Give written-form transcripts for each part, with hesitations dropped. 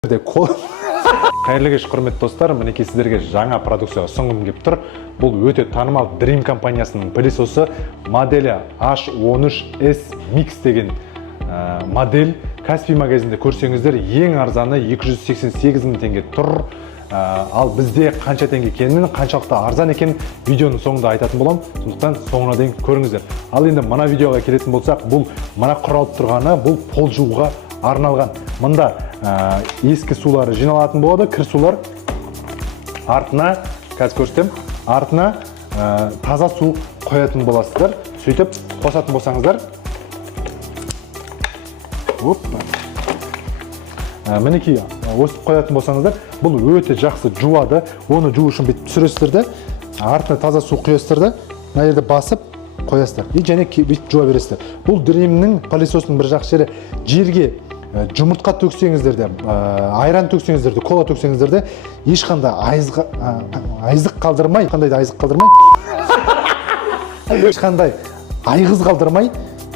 Қайырлы кеш, құрметті достар, мінекей сіздерге жаңа продукция ұсынғым келіп тұр. Бұл өте танымал Dream компаниясының пылесосы моделі H13S Mix деген модель. Каспий магазинде көрсеңіздер, ең арзаны 288 000 теңге тұр. Ал бізде қанша теңге екенін, қаншалықты арзан екенін видеоның соңында айтатын боламын. Сондықтан соңына дейін көріңіздер. Ал енді мына видеоға келетін болсақ, бұл мына құралып тұрғаны, бұл пол жууға арналған. Мында ескі сулары жиналатын болады, кір сулар. Артына, қазір көрсетем, артына таза су қоятын боласыздар. Сөйтіп қосатын болсаңыздар. Мінекей өстіп қоятын болсаңыздар, бұл өте жақсы жуады. Оны жуу үшін бүйтіп түсіресіздер де, артына таза су құясыздар да, мына жерде басып қоясыздар. И және бүйтіп жуа бересіздер. Бұл Dream'нің пылесосының бір жақсы жері, жерге жұмыртқа төксеңіздер де, айран төксеңіздер де, кола төксеңіздер де, ешқандай айызық қалдырмай, ешқандай айғыз қалдырмай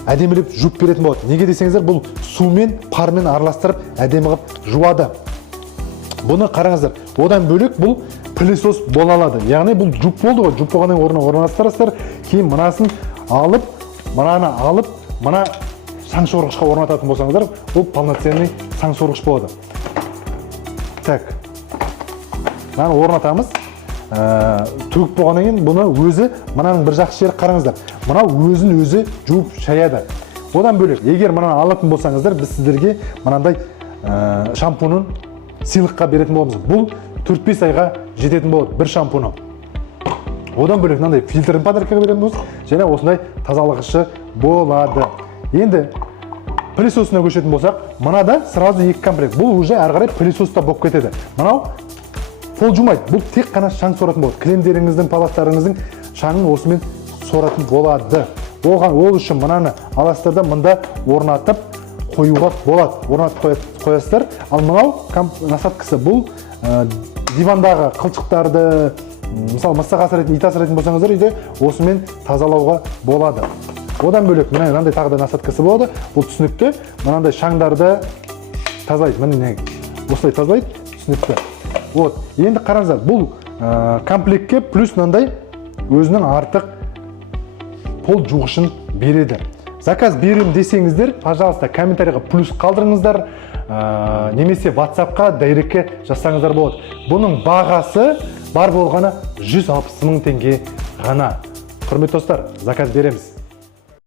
әдемілеп жуып беретін болады. Неге десеңіздер, бұл сумен, пармен араластырып әдемі қылып жуады. Бұны қараңыздар. Одан бөлек бұл пылесос бола алады. Яғни бұл жуып болды ғой, жуып болғаннан орнына орналастырасыздар, кейін мынасын алып, мынаны алып, мына саңсорғышқа орнататын болсаңыздар, бұл полноценный саңсорғыш болады. Так, мынаны орнатамыз. Төгіп болғаннан кейін бұны өзі, мынаның бір жақсы жері қараңыздар. Мынау өзін өзі жуып шаяды. Одан бөлек, егер мынаны алатын болсаңыздар, біз сіздерге мынандай шампунын сыйлыққа беретін боламыз. Бұл 4-5 айға жететін болады бір шампуны. Одан бөлек мынандай фильтрін подаркаға беретін боламыз, және осындай тазалағышы болады. Енді пылесосына көшетін болсақ, мынада сразу екі комплект. Бұл уже әрі қарай пылесоста болып кетеді. Мынау пол жумайды. Бұл тек қана шаң соратын болады. Кілемдеріңіздің, паластарыңыздың шаңын осымен соратын болады. Ол үшін мынаны аласыздар да мында орнатып қоюға болады. Орнатып қоясыздар. Ал мынау насадкасы. Бұл дивандағы қылшықтарды, мысалы мысық асырайтын, ит асырайтын болсаңыздар, үйде осымен тазалауға болады. Одан бөлек мынандай тағы да насадкасы болады. Бұл түсінікті. Мынандай шаңдарды тазалайды. Міне осылай тазалайды, түсінікті. Вот. Енді қараңыздар, бұл комплектке плюс мынандай өзінің артық пол жуғышын береді. Заказ берем десеңіздер, пожалуйста, комментарийға плюс қалдырыңыздар, немесе WhatsApp-қа, дайректке жазсаңыздар болады. Бұның бағасы бар болғаны 160 000 теңге ғана. Құрметті достар, заказ береміз.